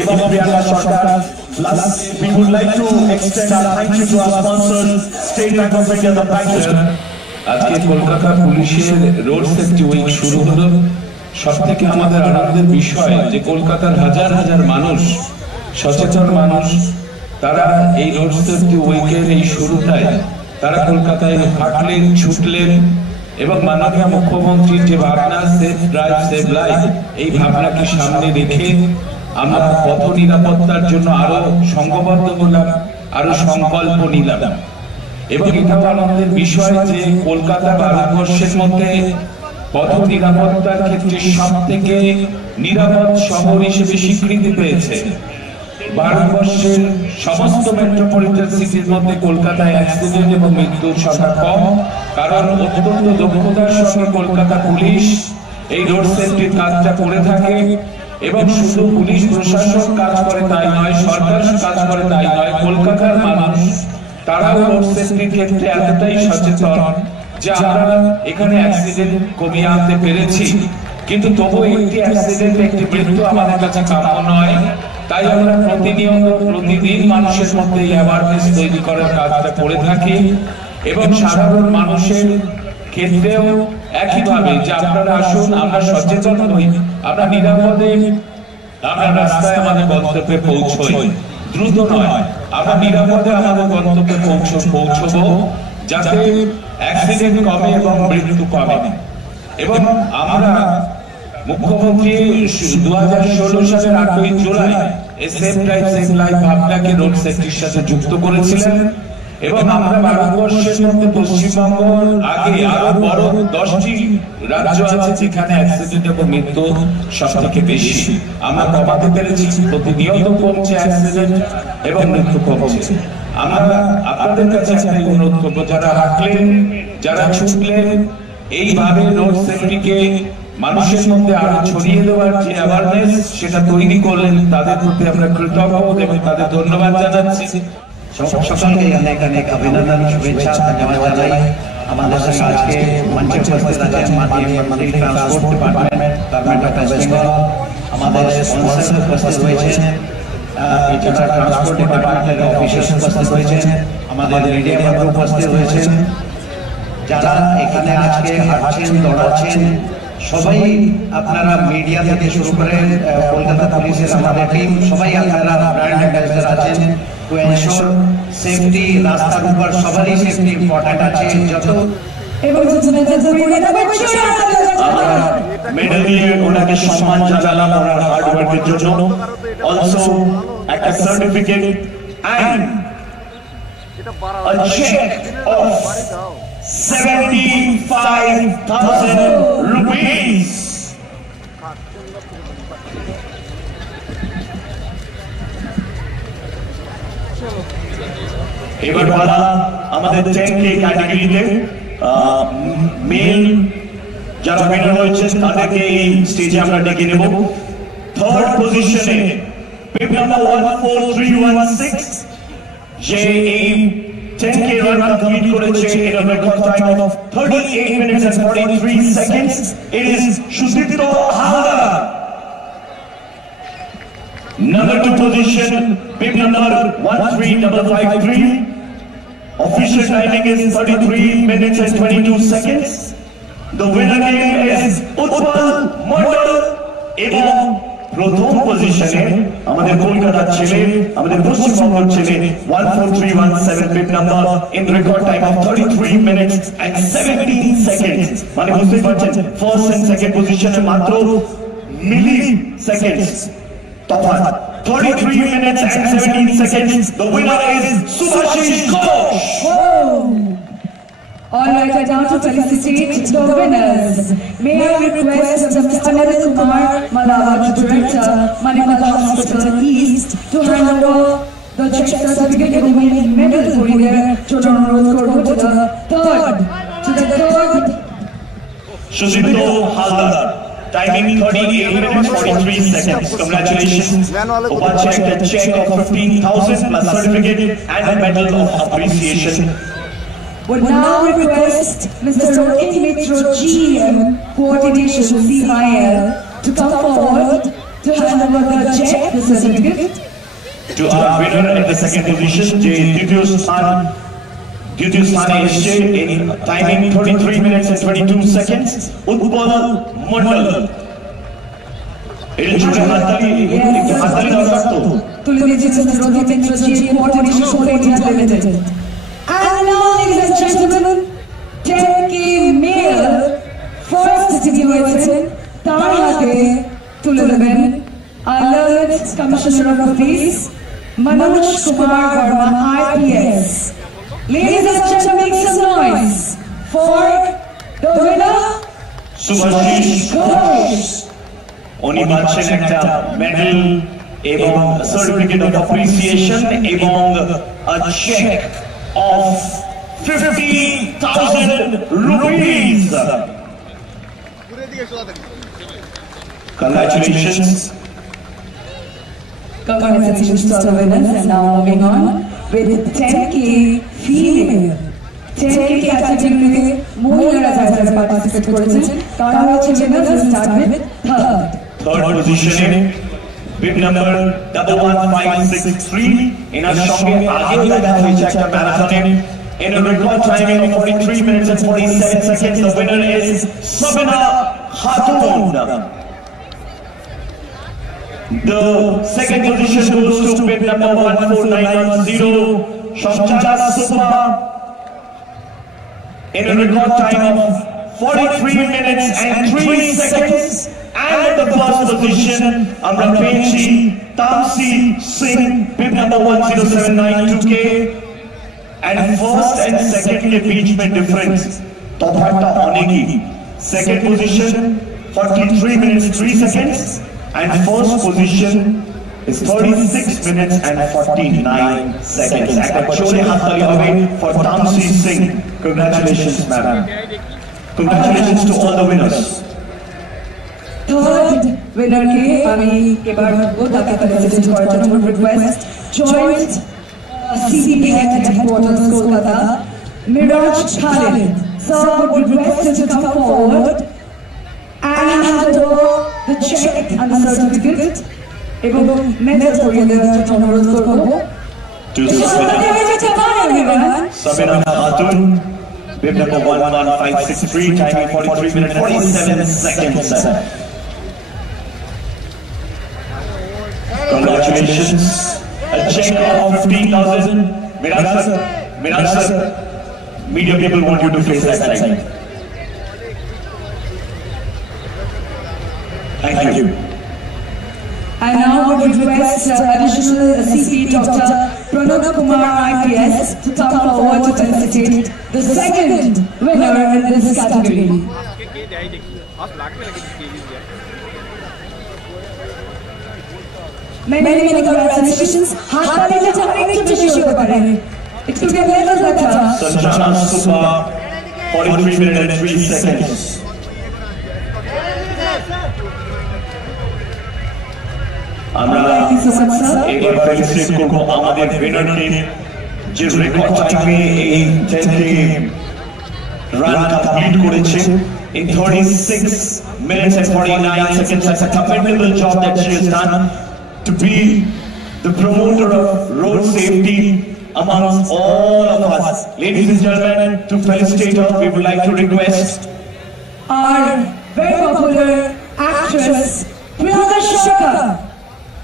এবং প্রিয়াঙ্কা সরকার। Plus, we would like to extend our thank you to our sponsors, State Bank of India, the bank. আজকে কলকাতা পুলিশের road safety week শুরু হলো। সবথেকে আমাদের আনন্দের বিষয় যে কলকাতার হাজার হাজার মানুষ, সচেতন মানুষ, তারা এই রোড সেফটি উইকের এই শুরুটায় তারা কলকাতায় হাঁটলেন, ছুটলেন এবং মাননীয় মুখ্যমন্ত্রীর যে ভাবনা সেফ ড্রাইভ সেভ লাইফ, এই ভাবনাকে সামনে রেখে আমরা পথ নিরাপত্তার জন্য আরো সংঘবদ্ধ হলাম, আরো সংকল্প নিলাম। এবং এটাও আনন্দের বিষয় যে কলকাতা ভারতবর্ষের মধ্যে পথ নিরাপত্তার ক্ষেত্রে সব থেকে নিরাপদ শহর হিসেবে স্বীকৃতি পেয়েছে। ভারতবর্ষের সমস্ত মেট্রোপলিটন সিটির মধ্যে কলকাতায় অ্যাক্সিডেন্ট এবং মৃত্যুর সংখ্যা কম, কারণ অত্যন্ত দক্ষতার সঙ্গে কলকাতা পুলিশ এই রোড সেফটির কাজটা করে থাকে। এবং শুধু পুলিশ প্রশাসন কাজ করে তাই নয়, সরকার কাজ করে তাই নয়, কলকাতার মানুষ তারাও রোড সেফটির ক্ষেত্রে এতটাই সচেতন যে আমরা এখানে অ্যাক্সিডেন্ট কমিয়ে আনতে পেরেছি। কিন্তু তবু একটি অ্যাক্সিডেন্ট, একটি মৃত্যু আমাদের কাছে কাম্য নয়। তাই আমরা প্রতিনিয়ত প্রতিদিন মানুষের মধ্যে এই অ্যাওয়ারনেস তৈরি করার কাজটা করে থাকি এবং সাধারণ মানুষের ক্ষেত্রেও একইভাবে যে আপনারা আসুন, আমরা সচেতন হই, আমরা নিরাপদে আমরা রাস্তায় আমাদের গন্তব্যে পৌঁছই, দ্রুত নয়, আমরা নিরাপদে আমাদের গন্তব্যে পৌঁছবো যাতে অ্যাক্সিডেন্ট কমে এবং মৃত্যু কমে। এবং আমরা মুখ্যমন্ত্রী 2016 সালের 8ই জুলাই সেফ ড্রাইভ সেভ লাইফ ভাবনাকে রোড সেফটির সাথে যুক্ত করেছিলেন এবং আমরা ভারতবর্ষের মধ্যে পশ্চিমবঙ্গ আগে আরো বড় 10টি রাজ্য আছে যেখানে অ্যাক্সিডেন্ট এবং মৃত্যু সবথেকে বেশি। আমরা কমাতে পেরেছি, প্রতিনিয়ত কমছে অ্যাক্সিডেন্ট এবং মৃত্যু কমছে। আমরা আপনাদের কাছে একটাই অনুরোধ করবো, যারা হাঁটলেন, যারা ছুটলেন, এইভাবে রোড সেফটিকে মানুষের মধ্যে আরো ছড়িয়ে দেওয়ার যে অ্যাওয়ারনেস সেটা তৈরি করলেন, তাদের প্রতি আমরা কৃতজ্ঞ এবং তাদের ধন্যবাদ জানাচ্ছি। সকলকে অনেক অনেক অভিনন্দন, শুভেচ্ছা, ধন্যবাদ জানাই। আমাদের সঙ্গে আজকে মঞ্চে উপস্থিত আছেন মাননীয় মন্ত্রী transport department, government of West Bengal. আমাদের স্পন্সর উপস্থিত হয়েছেন, এছাড়া ট্রান্সপোর্ট ডিপার্টমেন্টের অফিসার উপস্থিত হয়েছেন, আমাদের মিডিয়া বন্ধু উপস্থিত হয়েছেন। যারা এখানে আজকে হাঁটছেন, দৌড়াচ্ছেন, সবাই আপনারা মিডিয়া থেকে শুরু করে কলকাতা পুলিশের আমাদের টিম, সবাই আপনারা ব্র্যান্ড অ্যাম্বাসেডর আছেন। টু এনশোর সেফটি, রাস্তার উপর সবারই সেফটি ইম্পর্টেন্ট আছে। যত মেডেল দিয়ে ওনাকে সম্মান জানালাম ওনার হার্ড ওয়ার্কের জন্য। অলসো একটা certificate and a check of 75,000 rupees. এবার বলা আমাদের 10K ক্যাটাগরিতে মেল যারা উইনার হয়েছে তাদেরকে এই স্টেজে আমরা ডেকে নেব। থার্ড পজিশনে পিপ নাম্বার 14316 যে এই 10K run complete করেছে in a record time of 38 minutes and 43 seconds. It is Sudipto Haldar. Number 2 position, bib number 13553. Official timing is 33 minutes and 22 seconds. The winner name is Utpal Mandal. এবং প্রথম পজিশনে আমাদের কলকাতার ছেলে, আমাদের পশ্চিমবঙ্গের ছেলে 14317 bib number in record time of 33 minutes and 17 seconds. মানে বুঝতে পারছেন ফার্স্ট এন্ড সেকেন্ড পজিশনে মাত্র মিলি সেকেন্ডস তফাৎ। 33 minutes and 17 seconds. The winner is Subhashish Ghosh. All right, I now to felicitate the winners. May I request Mr. Anil Kumar Malawat, Director, Manipal Hospital East, to hand over the check certificate and the medal for their children to the third. Sudipto Haldar. Timing 38 minutes 43 seconds. Congratulations. Upacheck a check of 15,000 plus certificate and a medal of appreciation. Would now request Mr. Rohit Mitra GM, Coordination CIL, to come forward to hand over the check, the certificate, to our winner at the second position, Ditiyo Sthane esche in timing 33 minutes and 22 seconds, Utpal Mandal. It is Hatali Dawrakto. তুলে দিয়েছেন Rohit Mitraji coordination for India limited. And now, ladies and gentlemen, 10K male first যিনি হয়েছেন তার হাতে তুলে দেবেন alert Commissioner of Police Manoj Kumar Verma IPS. Ladies and gentlemen, make some noise for the winner, Subhashish Ghosh. উনি পাচ্ছেন একটা মেডেল এবং সার্টিফিকেট অফ অ্যাপ্রিসিয়েশন এবং a check of 50,000 rupees. Congratulations. Congratulations to the winners, and now moving on with 10K female. 10K category মহিলারা যারা পার্টিসিপেট করেছেন তারা হচ্ছে winners. Let's start with Third position, bib number 11563. এনার সঙ্গে আগেও দেখা হয়েছে একটা ম্যারাথনে in a record timing of 43 minutes and 47 seconds. The winner is Sabina Khatun. The second position goes to bib number 14910, Shamjana Supa, in a record time of 43 minutes and 3 seconds. And the first position, Amra Penchi Tamsi Singh, bib number 10792K. And first and second ke beech mein difference tofata honegi. Second position 43 minutes 3 seconds, and first position is 36 minutes and 49 seconds. Actually hattali hobe for Tamsi Singh. Congratulations, ma'am. Congratulations to all the winners. third winner ke ami ebar bol take president করার জন্য request joint CCP headquarters Kolkata Miraj Khalid. So I would request him to come forward and hand over the check and the certificate. এবং মেডেল পরিয়ে দেওয়ার জন্য অনুরোধ করব। To the winner, Sabina Khatun, bib number 11563, timing 43 minutes 47 seconds. Congratulations. A check of 15,000. Miraj sir, media people want you to face that side. Thank you. I now would request additional CP Dr. Pranab Kumar IPS to come forward to felicitate the second winner in this category. Many congratulations. Hatali ta ekটু বেশি হতে পারে। একটু বেশি কথা। Sanjana Supa, 43 minutes and 3 seconds. আমরা এবার ফেলিসিটেট করব আমাদের উইনারকে যে রেকর্ড টাইমে এই 10K রান কমপ্লিট করেছে in 36 minutes and 49 seconds. That's a commendable job that she has done to be the promoter of road safety amongst all of us. Ladies and gentlemen, to felicitate her, we would like to request our very popular actress Priyanka Chopra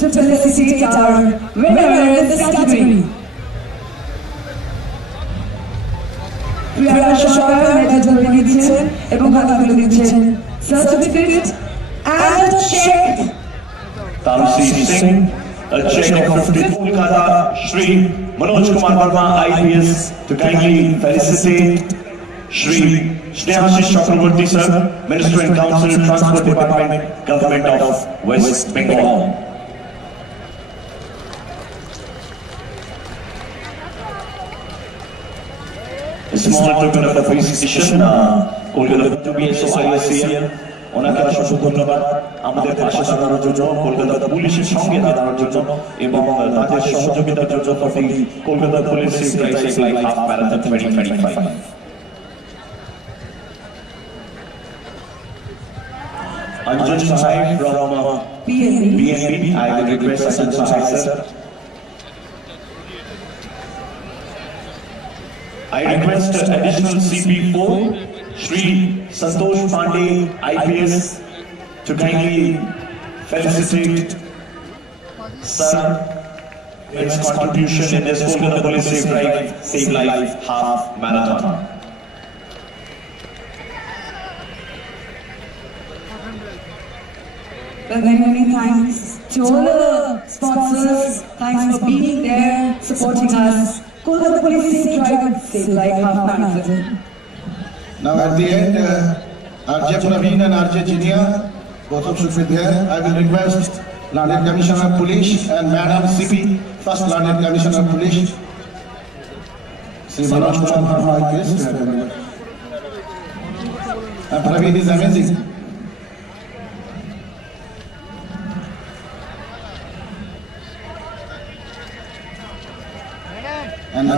to felicitate our winner in this category. Priyanka Chopra medal ধরে দিচ্ছেন এবং হাতে তুলে দিচ্ছেন certificate and a check. Tamsi Singh, a check of 50 Kolkata, Shri Manoj Kumar Verma IPS, to kindly felicitate Shri Snehashish Chakraborty sir, Minister and Council, Transport Department, Government of West Bengal. A small token of appreciation, Kolkata to BSO ISCL. ওনাকে অসংখ্য ধন্যবাদ আমাদের পাশে দাঁড়ানোর জন্য, কলকাতা পুলিশের সঙ্গে দাঁড়ানোর জন্য এবং তাদের সহযোগিতার জন্য for the Kolkata police tricycle half marathon 2025। Anjan Sahai from BNB. I will request Anjan Sahai, sir. I request additional CP4, Shri Santosh Pandey, IPS, to kindly felicitate Sir in his contribution in this Kolkata Police Save Life Half Marathon. Well, many thanks to all the sponsors. Thanks for being there, supporting us. Kolkata Police Save Life Half Marathon. Now at the end, RJ Praveen and RJ Jinia, both of you should be there. I will request Landed Commissioner of Police and Madam CP, First Landed Commissioner of Police, Sri Manoj Kumar Bharma, IPS. And Praveen is amazing. And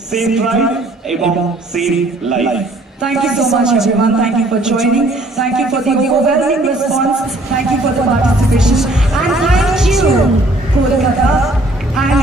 Save Drive, Ebong Save Life. Thank you so much, everyone. Thank you for joining. Thank you for the overwhelming response. Thank you for the participation. And thank you, Kolkata. And